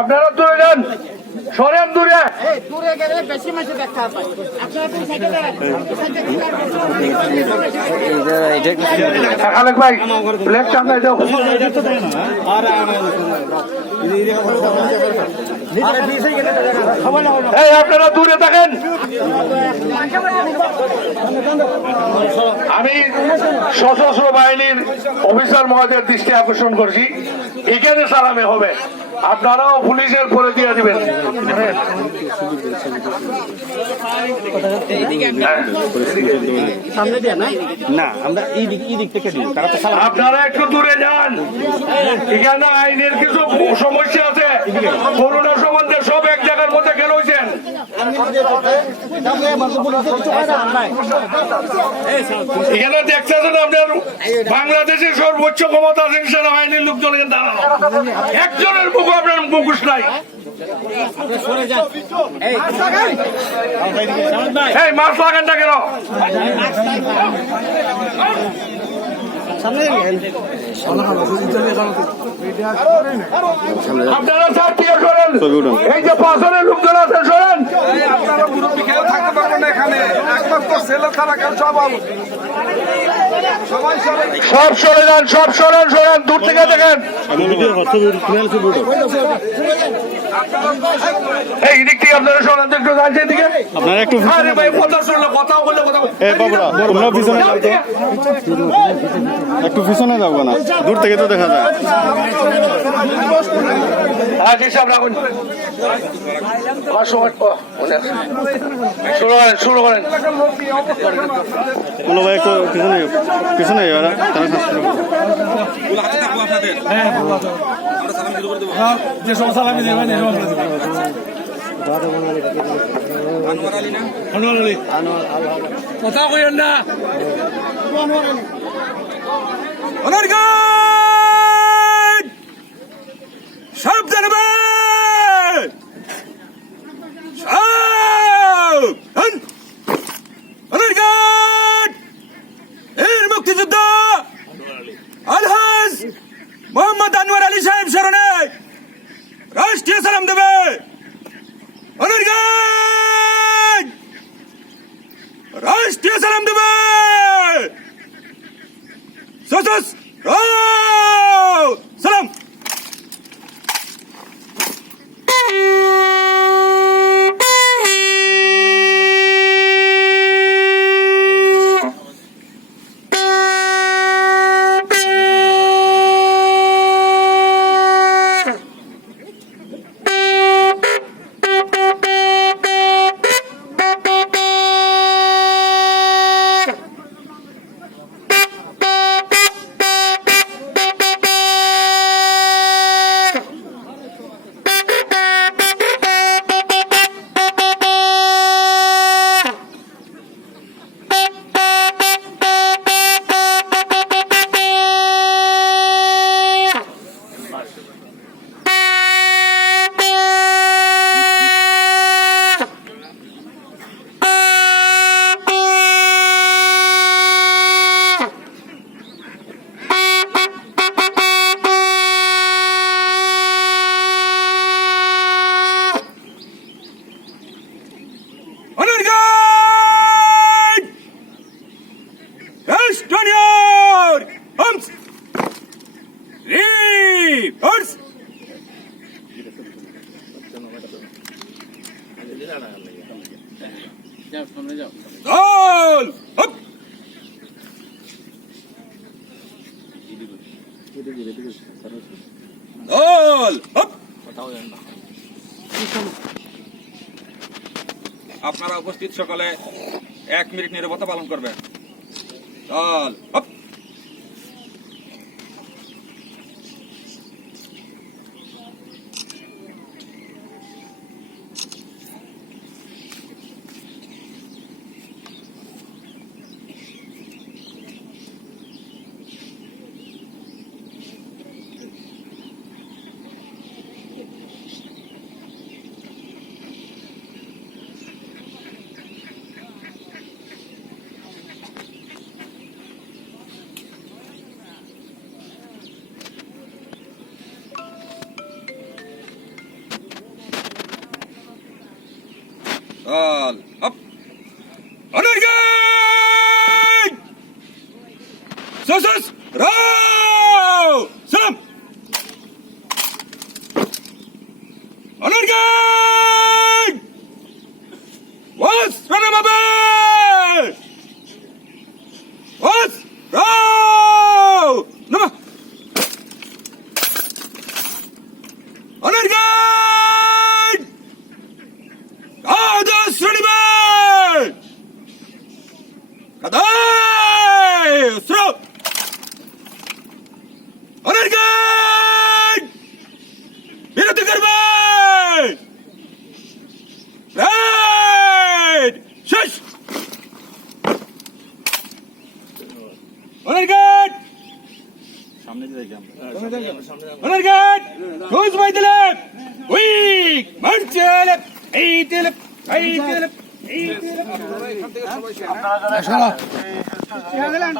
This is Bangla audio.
আপনারা দূরে যান, সরেন দূরে। দূরে গেলে বেশি মাছ দেখা পায়। খালেক ভাই ব্ল্যাক চান্দাই দাও। এই আপনারা দূরে থাকেন। আমি সশস্ত্র বাহিনীর অফিসার মহোদয়ের দৃষ্টি আকর্ষণ করছি, এখানে সালামে হবে, আপনারাও পুলিশের পরে দিয়ে দিবেন। না আমরা এই দিক থেকে দিই, তারা তো আপনারা একটু দূরে যান, এখানে আইনের কিছু সমস্যা আছে। করোনা সম্বন্ধে সব এক জায়গার মধ্যে কেন হয়েছেন? এখানে দেখতেছেন আপনার বাংলাদেশের সর্বোচ্চ ক্ষমতা সেনাবাহিনীর লোকজন এখানে দাঁড়ানো, একজনের মুখ আপনার মুখোশ নাই। এই মাছ লাগান না কেন? আপনারা স্যার কি করেন? এই যে পাঁচজনের লোকজন আছে সরেন। আপনারা মুরব্বী কেউ থাকতে পারবেন না এখানে, একমাত্র ছেলে ছাড়া কেউ সবাই সব সরে যান, সব সরেন, সরেন দূর থেকে দেখেন। এই দিক থেকে আপনারা সরেন, একটু রাজ্যের দিকে। আপনারা একটু আরে ভাই কথা শুনলে কথা বললে কথা তোমরা পিছনে যাও তো, একটু পিছনে যাবো না, দূর থেকে তো দেখা যায়। হিসাব রাখুন। আমার সময় শুরু করেন। বলো ভাই একটু পিছনে পিছনে তারা যে সমস্যা লাগে দেবেন কথা কইেন না। সব জানবে এর মুক্তিযুদ্ধ আলহাজ মোহাম্মদ আনোয়ার আলী সাহেব স্মরণে রাষ্ট্রীয় সালাম দেবে। রাষ্ট্রীয় সালাম দেবে। সালাম। আপনারা উপস্থিত সকলে 1 মিনিট নীরবতা পালন করবেন। Roll. Up. Honor guard! Sus! Row! Salam! Honor guard! Was! Run him above! Was! Row! Nama! Honor guard! Others ready man! Kadai! Throw! Honor guard! Birati karban! Right! Shush! Honor guard! Honor guard! Goes by the left! Weak! March to the left! 8 to the left! 8 to the left! 8 to the left!